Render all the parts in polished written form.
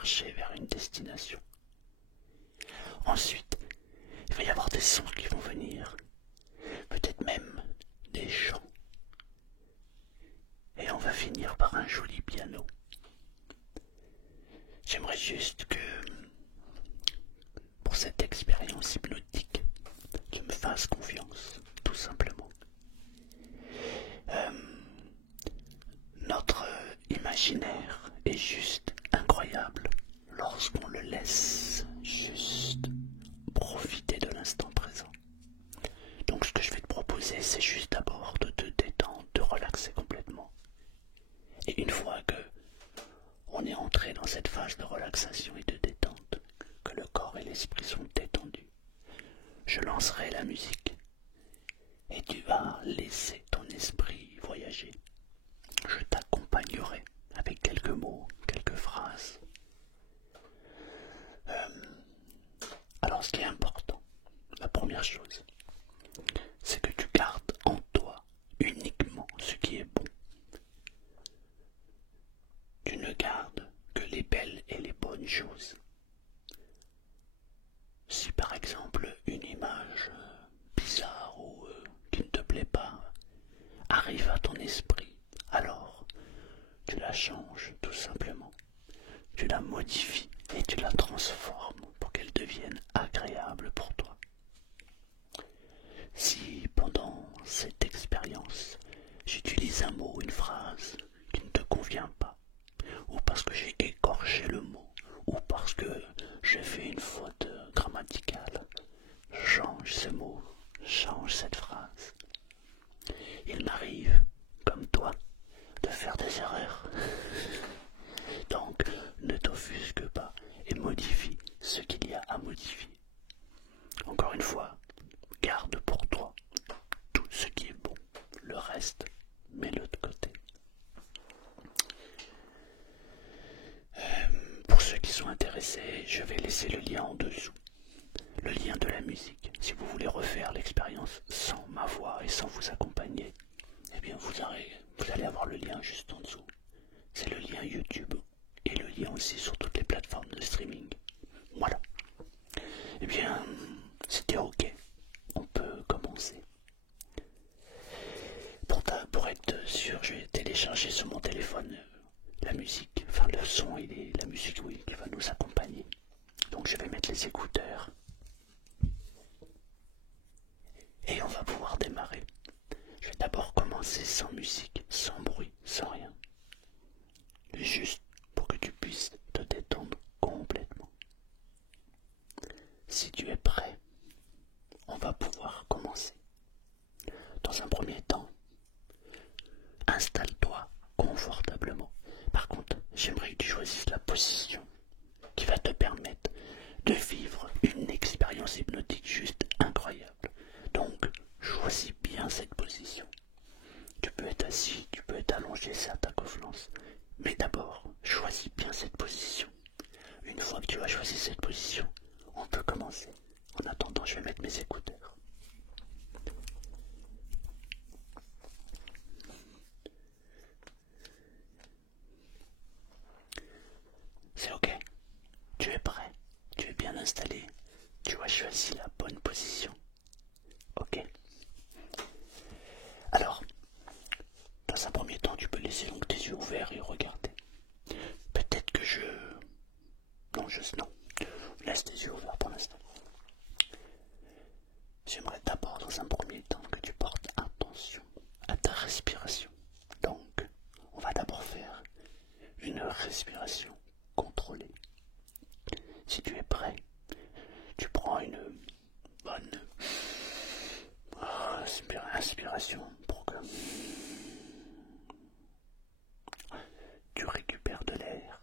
marcher vers une destination. Ensuite, il va y avoir des sons qui vont venir, peut-être même des chants. Et on va finir par un joli piano. J'aimerais juste que, pour cette expérience hypnotique, tu me fasses confiance, tout simplement. Notre imaginaire est juste incroyable lorsqu'on le laisse juste profiter de l'instant présent. Donc ce que je vais te proposer, c'est juste d'abord de te détendre, de relaxer complètement. Et une fois que on est entré dans cette phase de relaxation et de détente, que le corps et l'esprit sont détendus, je lancerai la musique et tu vas laisser ton esprit voyager. Je t'accompagnerai avec quelques mots, quelques phrases. Alors ce qui est important, la première chose, c'est que tu gardes en toi uniquement ce qui est bon. Tu ne gardes que les belles et les bonnes choses. Si par exemple une image bizarre ou qui ne te plaît pas arrive à ton esprit, alors tu la changes tout simplement. Tu la modifies et tu la transformes pour qu'elle devienne agréable pour toi. Si pendant cette expérience j'utilise un mot ou une phrase qui ne te convient pas, ou parce que j'ai écorché le mot, ou parce que j'ai fait une faute grammaticale, change ce mot, change cette phrase. Il m'arrive, comme toi, de faire des erreurs. Donc, ne t'offusque pas et modifie ce qu'il y a à modifier. Encore une fois, garde pour toi tout ce qui est bon. Le reste, mets-le de côté. Pour ceux qui sont intéressés, je vais laisser le lien en dessous. Le lien de la musique. Si vous voulez refaire l'expérience sans ma voix et sans vous accompagner, eh bien vous allez avoir le lien juste en dessous. C'est le lien YouTube et le lien aussi sur toutes les plateformes de streaming. Voilà. Eh bien, c'était ok. On peut commencer. Pour être sûr, je vais télécharger sur mon téléphone la musique, enfin le son et la musique, oui, qui va nous accompagner. Donc je vais mettre les écouteurs. Et on va pouvoir démarrer. Je vais d'abord commencer sans musique, sans bruit, sans rien. Juste pour que tu puisses te détendre complètement. Si tu es prêt, on va pouvoir commencer. Dans un premier temps, installe-toi confortablement. Par contre, j'aimerais que tu choisisses la position qui va te permettre de vivre une expérience hypnotique juste incroyable. Donc, choisis bien cette position. Tu peux être assis, tu peux être allongé, c'est à ta convenance. Mais d'abord, choisis bien cette position. Une fois que tu as choisi cette position, on peut commencer. En attendant, je vais mettre mes écouteurs. C'est ok. Tu es prêt. Tu es bien installé. Tu as choisi la bonne position. Ok. Alors, dans un premier temps, tu peux laisser donc tes yeux ouverts et regarder. Peut-être que je... Non, non. Laisse tes yeux ouverts pour l'instant. J'aimerais d'abord, dans un premier temps, que tu portes attention à ta respiration. Donc, on va d'abord faire une respiration contrôlée. Si tu es prêt, tu prends une bonne inspiration pour que tu récupères de l'air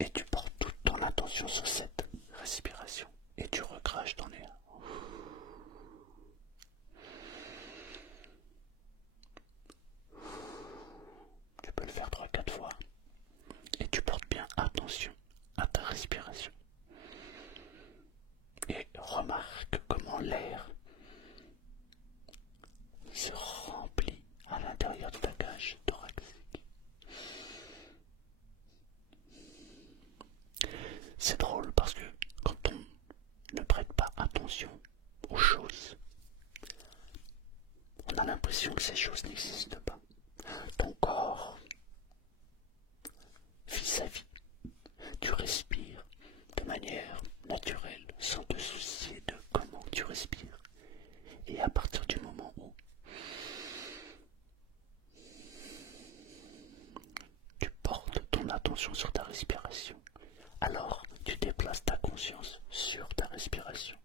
et tu portes toute ton attention sur cette respiration et tu recraches ton air. Tu peux le faire 3-4 fois et tu portes bien attention à ta respiration. Et remarque comment l'air l'impression que ces choses n'existent pas. Ton corps vit sa vie. Tu respires de manière naturelle, sans te soucier de comment tu respires. Et à partir du moment où tu portes ton attention sur ta respiration, alors tu déplaces ta conscience sur ta respiration.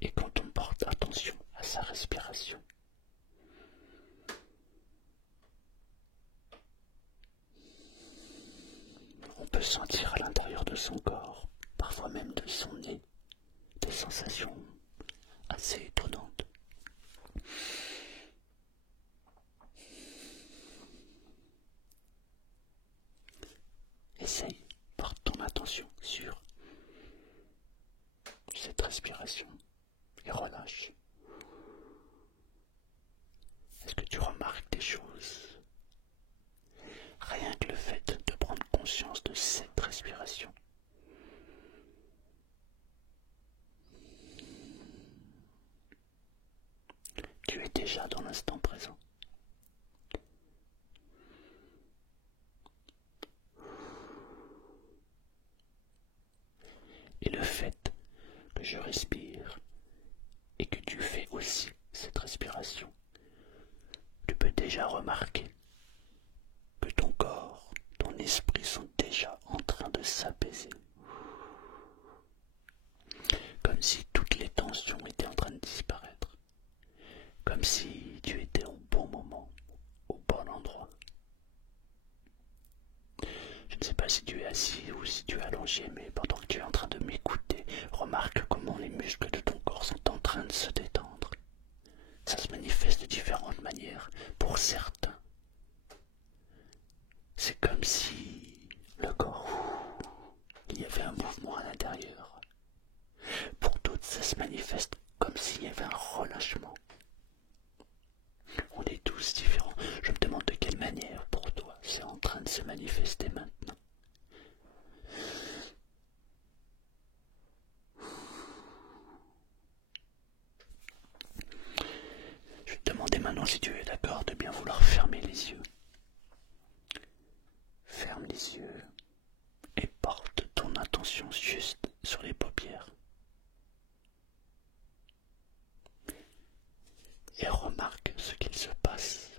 Et quand on porte attention à sa respiration, on peut sentir à l'intérieur de son corps, parfois même de son nez, des sensations assez étonnantes. Essaye, porte ton attention sur cette respiration et relâche. Est-ce que tu remarques des choses? Rien que le fait de prendre conscience de cette respiration. Tu es déjà dans l'instant présent. Et le fait que je respire et que tu fais aussi cette respiration, tu peux déjà remarquer que ton corps, ton esprit sont déjà en train de s'apaiser. Comme si toutes les tensions étaient en train de disparaître. Comme si tu étais au bon moment, au bon endroit. Je ne sais pas si tu es assis ou si tu es allongé, mais pendant que tu es en train de m'écouter, remarque comment les muscles de ton corps sont en train de se détendre. Ça se manifeste de différentes manières. Pour certains, c'est comme si le corps, il y avait un mouvement à l'intérieur. Pour d'autres, ça se manifeste comme s'il y avait un relâchement. On est tous différents. Je me demande de quelle manière, pour toi, c'est en train de se manifester maintenant. Je vais te demander maintenant, si tu es d'accord, de bien vouloir fermer les yeux. Ferme les yeux et porte ton attention juste sur les paupières. Et remarque ce qu'il se passe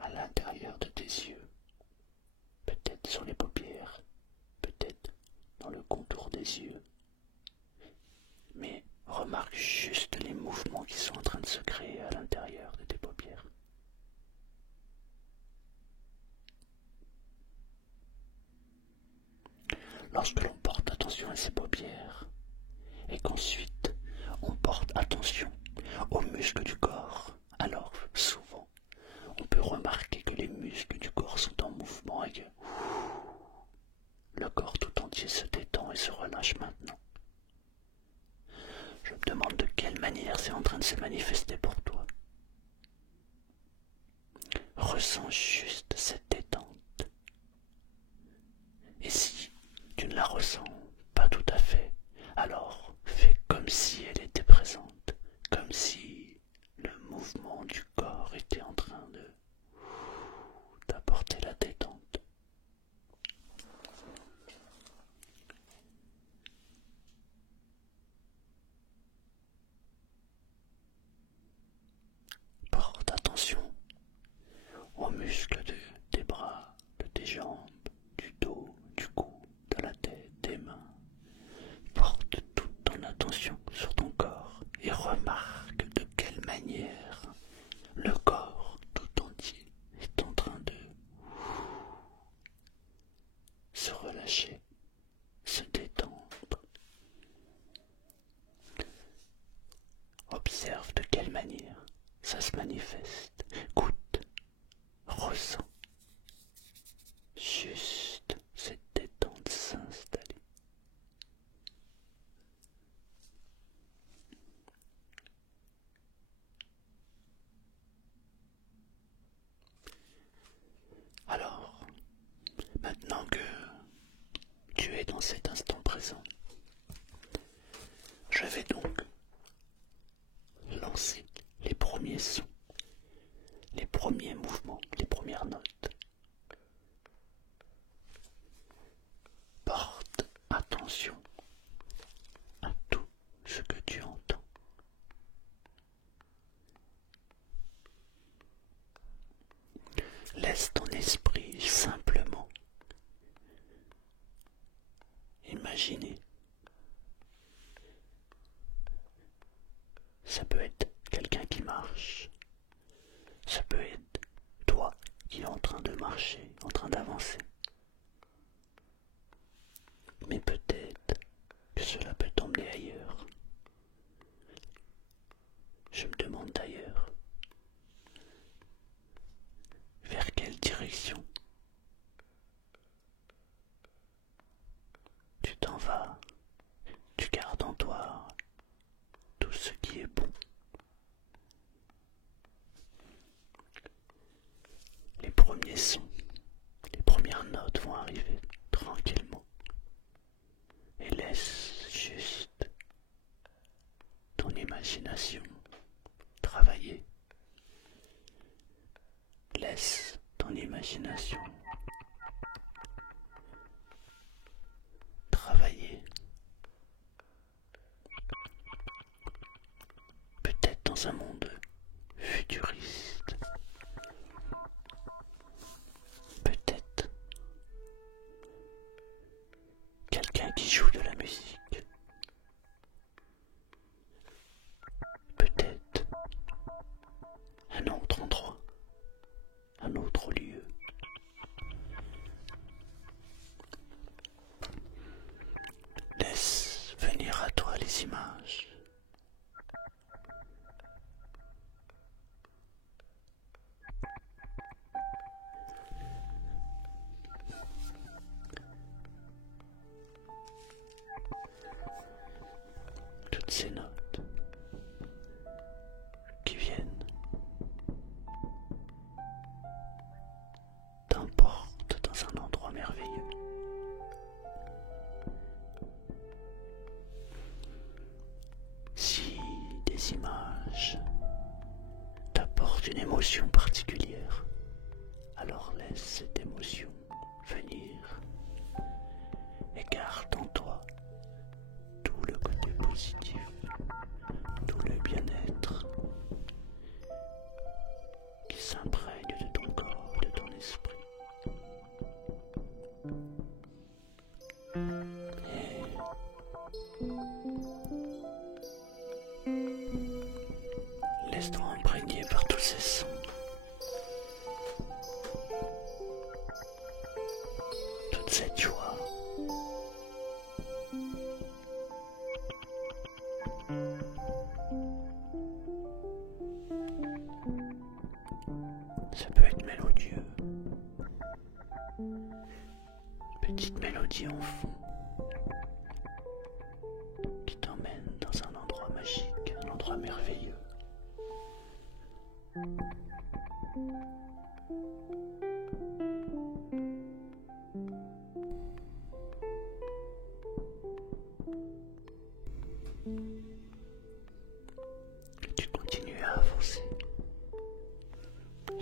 à l'intérieur de tes yeux. Peut-être sur les paupières, peut-être dans le contour des yeux. Mais remarque juste les mouvements qui sont en train de se créer à l'intérieur de tes paupières. Lorsque l'on porte attention à ses paupières, et qu'ensuite on porte attention aux muscles du corps, alors souvent on peut remarquer que les muscles du corps sont en mouvement et que le corps tout entier se détend et se relâche maintenant. Je me demande de quelle manière c'est en train de se manifester pour toi. Ressens juste cette détente. Et si tu ne la ressens pas tout à fait, alors fais comme si elle était présente, comme si le mouvement du corps était en train de t'apporter la détente. Porte attention aux muscles tes bras, de tes jambes, du dos, du cou, de la tête, des mains. Porte toute ton attention sur ton corps et remarque de quelle manière le corps tout entier est en train de se relâcher, se détendre. Observe de quelle manière ça se manifeste. Goûte, ressens. Juste cette détente s'installer. Alors, maintenant que tu es dans cet instant présent, Je vais donc lancer les premiers sons, les premiers mouvements, les premières notes. Porte attention à tout ce que tu entends. Laisse ton esprit simplement imaginer. Ça peut être quelqu'un qui marche, ça peut être toi qui es en train de marcher, en train d'avancer. Mais peut-être que cela peut t'emmener ailleurs. Je me demande d'ailleurs vers quelle direction tu t'en vas. Tu gardes en toi tout ce qui est bon. Les premiers sons, les premières notes vont arriver tranquillement. Et laisse juste ton imagination travailler. Laisse ton imagination travailler. Peut-être dans un monde futuriste. Peut-être quelqu'un qui joue de la musique. Peut-être un autre endroit, un autre lieu. Laisse venir à toi les images. Toutes ces notes qui viennent t'emportent dans un endroit merveilleux. Si des images t'apportent une émotion particulière, alors laisse cette émotion venir et garde en toi tout le côté positif, tout le bien-être qui s'imprègne de ton corps, de ton esprit. Et laisse-toi imprégner par tous ces sons. Toute cette joie. Ça peut être mélodieux. Petite mélodie en fond qui t'emmène dans un endroit magique, un endroit merveilleux. Tu continues à avancer,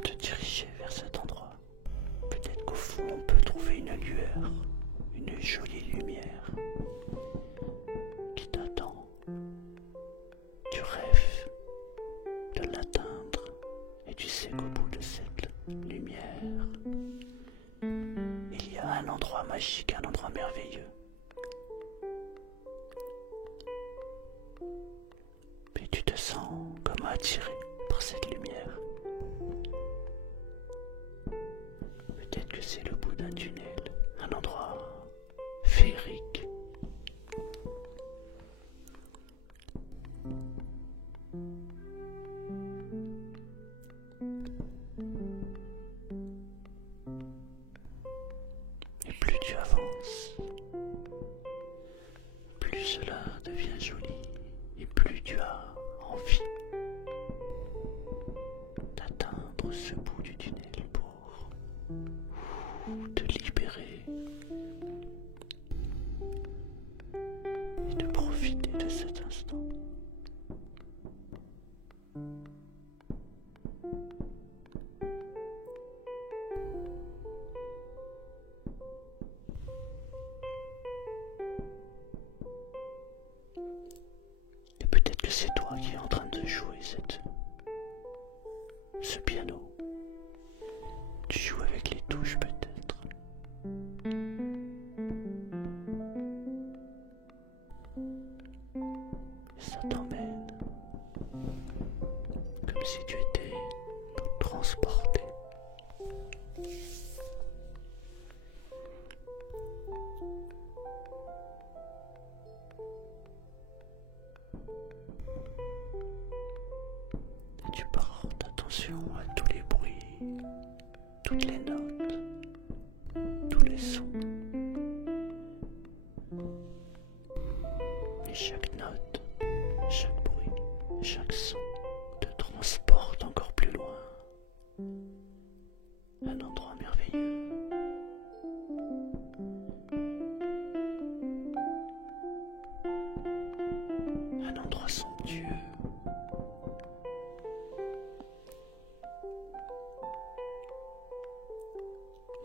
te diriger vers cet endroit. Peut-être qu'au fond on peut trouver une lueur, une jolie lumière qui t'attend. Tu rêves de l'atteindre et tu sais qu'au bout de cette lumière, il y a un endroit magique, un endroit merveilleux. Et tu te sens comme attiré par cette lumière. Peut-être que c'est le bout d'un tunnel, un endroit féerique. Et plus tu avances, plus cela devient joli et plus tu as envie d'atteindre ce bout du tunnel pour te libérer et de profiter de cet instant. Et peut-être que c'est toi qui es en train de jouer ce piano. Tu joues avec les touches peut-être. Et ça t'emmène comme si tu étais transporté. Et tu portes attention à tous les bruits, toutes les notes, tous les sons. Et chaque note, chaque bruit, chaque son te transporte encore plus loin. Un endroit merveilleux. Un endroit somptueux.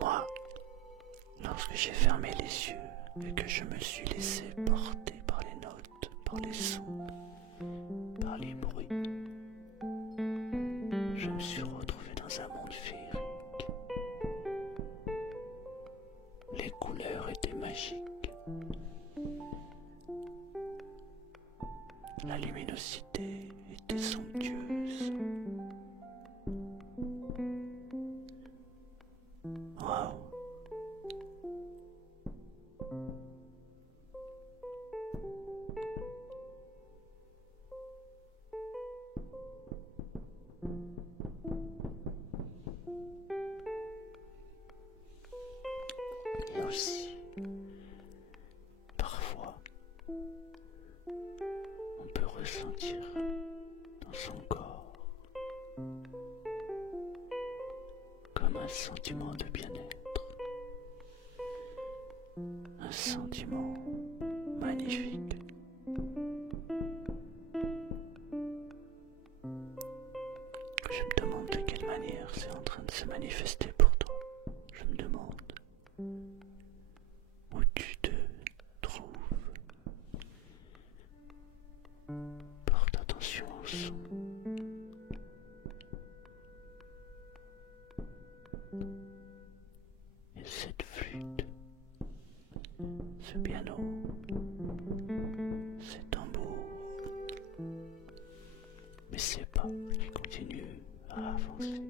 Moi, lorsque j'ai fermé les yeux et que je me suis laissé porter par les notes, par les sons, par les bruits, je me suis retrouvé dans un monde féerique. Les couleurs étaient magiques. La luminosité était somptueuse. Waouh! Et aussi, parfois, on peut ressentir dans son corps comme un sentiment de bien-être, un sentiment magnifique. Je me demande de quelle manière c'est en train de se manifester pour toi. Je me demande où tu te trouves. Porte attention au son. Et cette flûte, ce piano, ces tambours, mais ces pas qui continuent à avancer.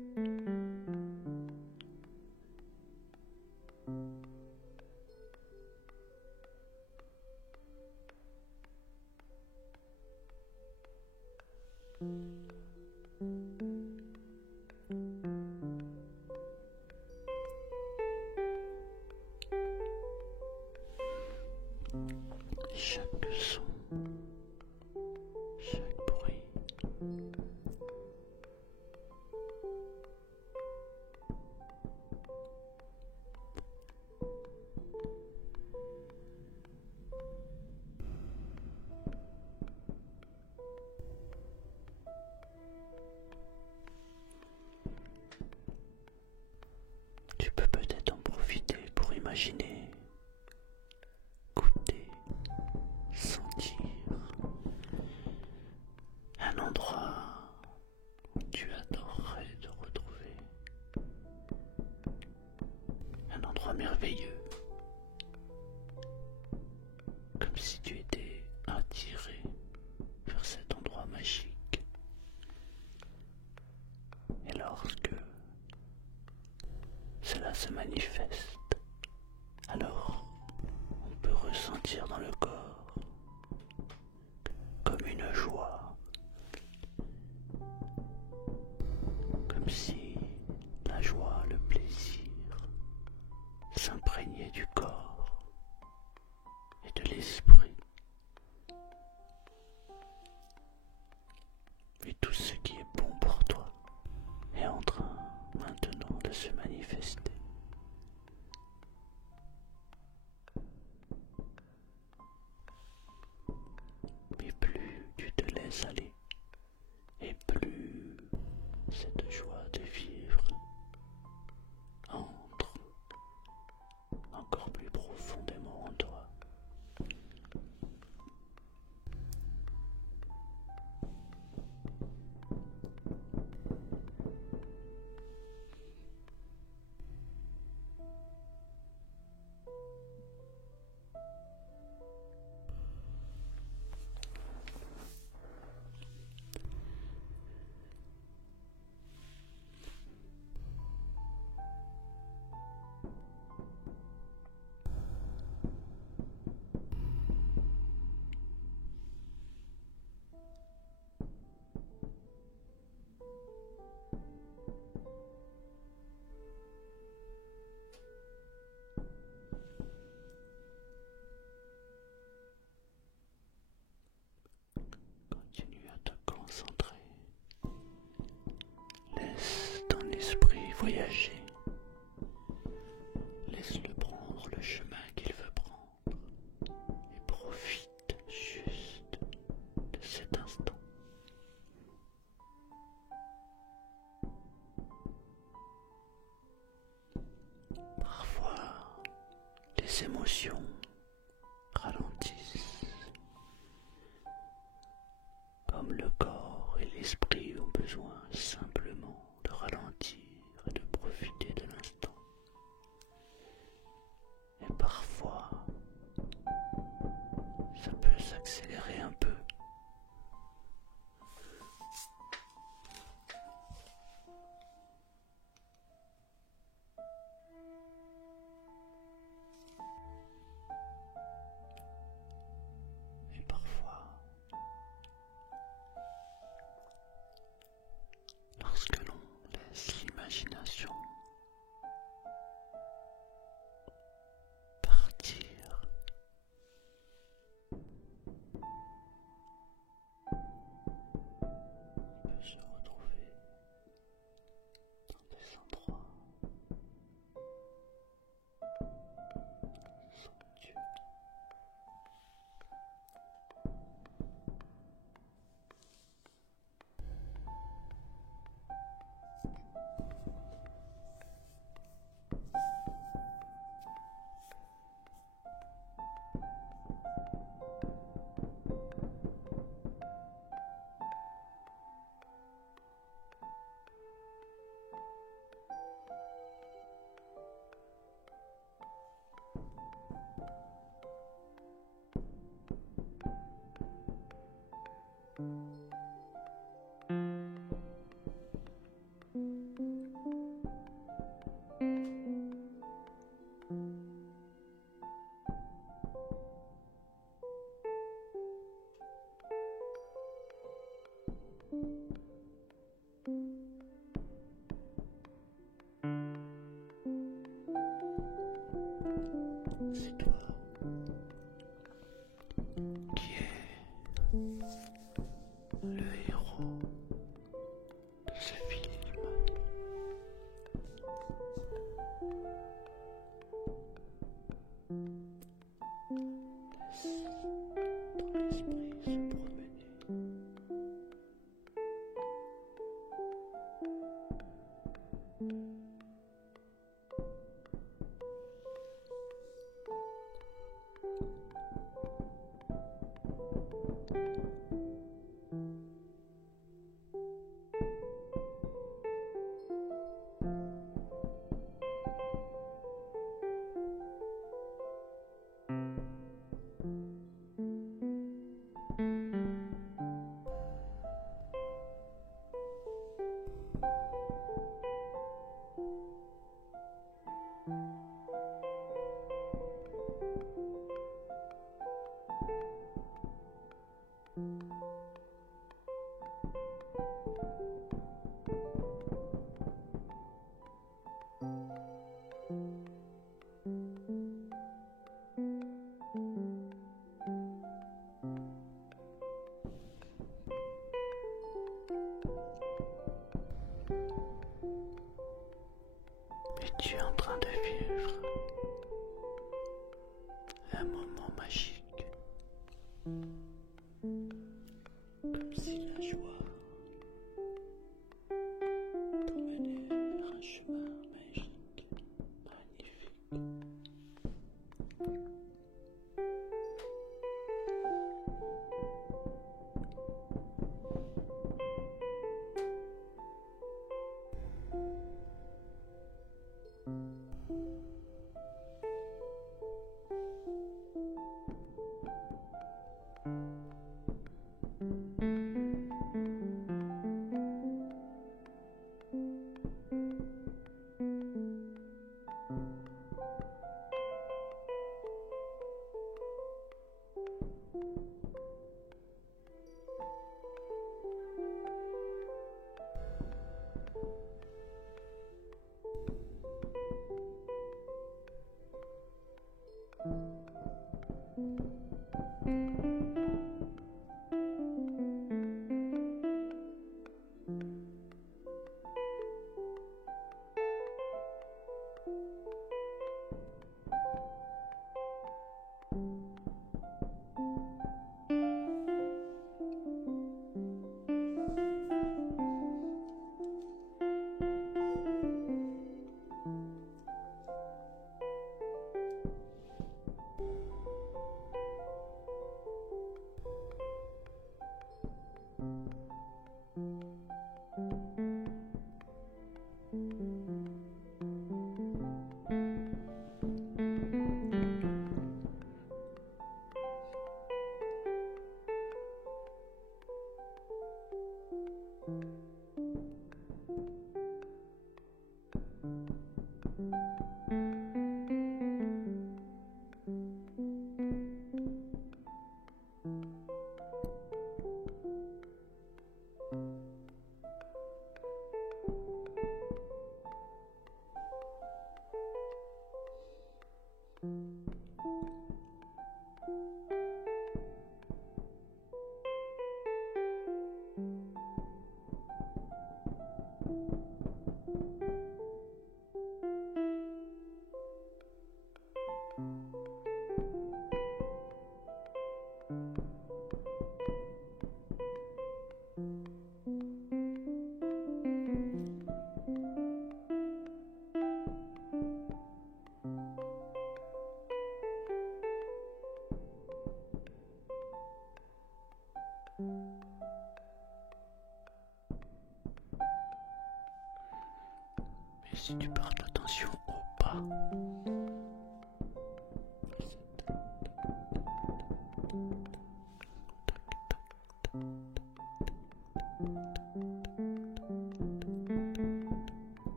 Chaque son, chaque bruit, tu peux peut-être en profiter pour imaginer, goûter, sentir un endroit où tu adorerais te retrouver, un endroit merveilleux, comme si tu étais attiré vers cet endroit magique. Et lorsque cela se manifeste, laisse aller, et plus cette joie de vivre entre encore plus profondément en toi. Continue à te concentrer. Laisse ton esprit voyager. Laisse-le prendre le chemin qu'il veut prendre. Et profite juste de cet instant. Parfois, les émotions ralentissent. Comme le corps et l'esprit ont besoin simplement de ralentir et de profiter de l'instant. Et parfois, ça peut s'accélérer un peu. Et parfois, lorsque l'on laisse l'imagination partir, on peut se retrouver dans des endroits somptueux. C'est toi qui es le héros de ce film. Laisse ton esprit se promener. Et tu es en train de vivre un moment magique, comme Et si tu portes attention au pas,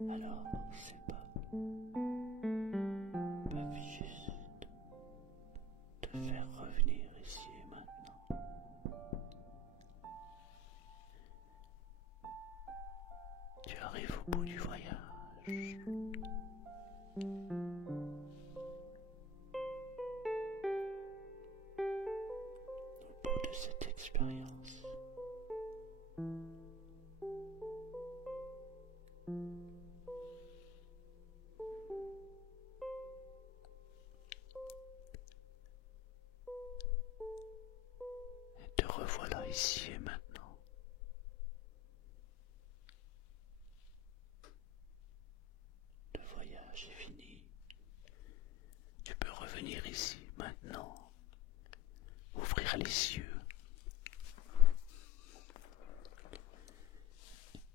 alors c'est pas juste te faire revenir ici et maintenant. Tu arrives au bout du voyage. Au bout de cette expérience. Et te revoilà ici et maintenant. Le voyage est fini. Tu peux revenir ici maintenant. Ouvrir les yeux.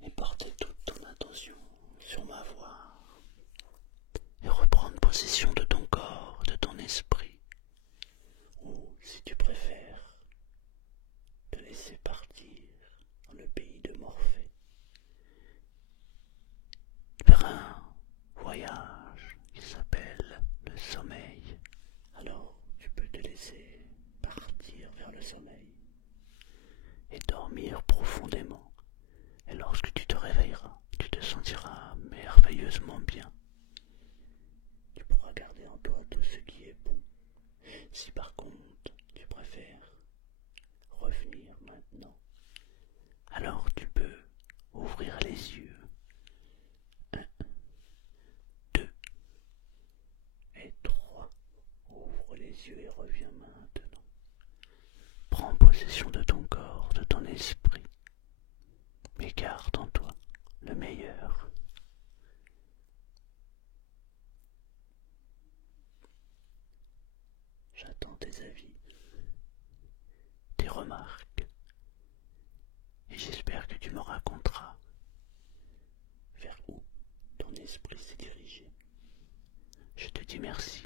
Et porter toute ton attention sur ma voix. Et reprendre possession de ton corps, de ton esprit. Ou, si tu préfères, te laisser partir dans le pays de Morphée. Vers un voyage qui s'appelle le sommeil. Alors, tu peux te laisser partir vers le sommeil et dormir profondément. Et lorsque tu te réveilleras, tu te sentiras merveilleusement bien. Tu pourras garder en toi tout ce qui est bon. Si par contre tu préfères revenir maintenant, alors tu peux ouvrir les yeux. 1, 2 et 3. Ouvre les yeux et reviens maintenant. Prends possession de ton corps, de ton esprit. Mais garde en toi le meilleur. J'attends tes avis, tes remarques, et j'espère que tu me raconteras vers où ton esprit s'est dirigé. Je te dis merci.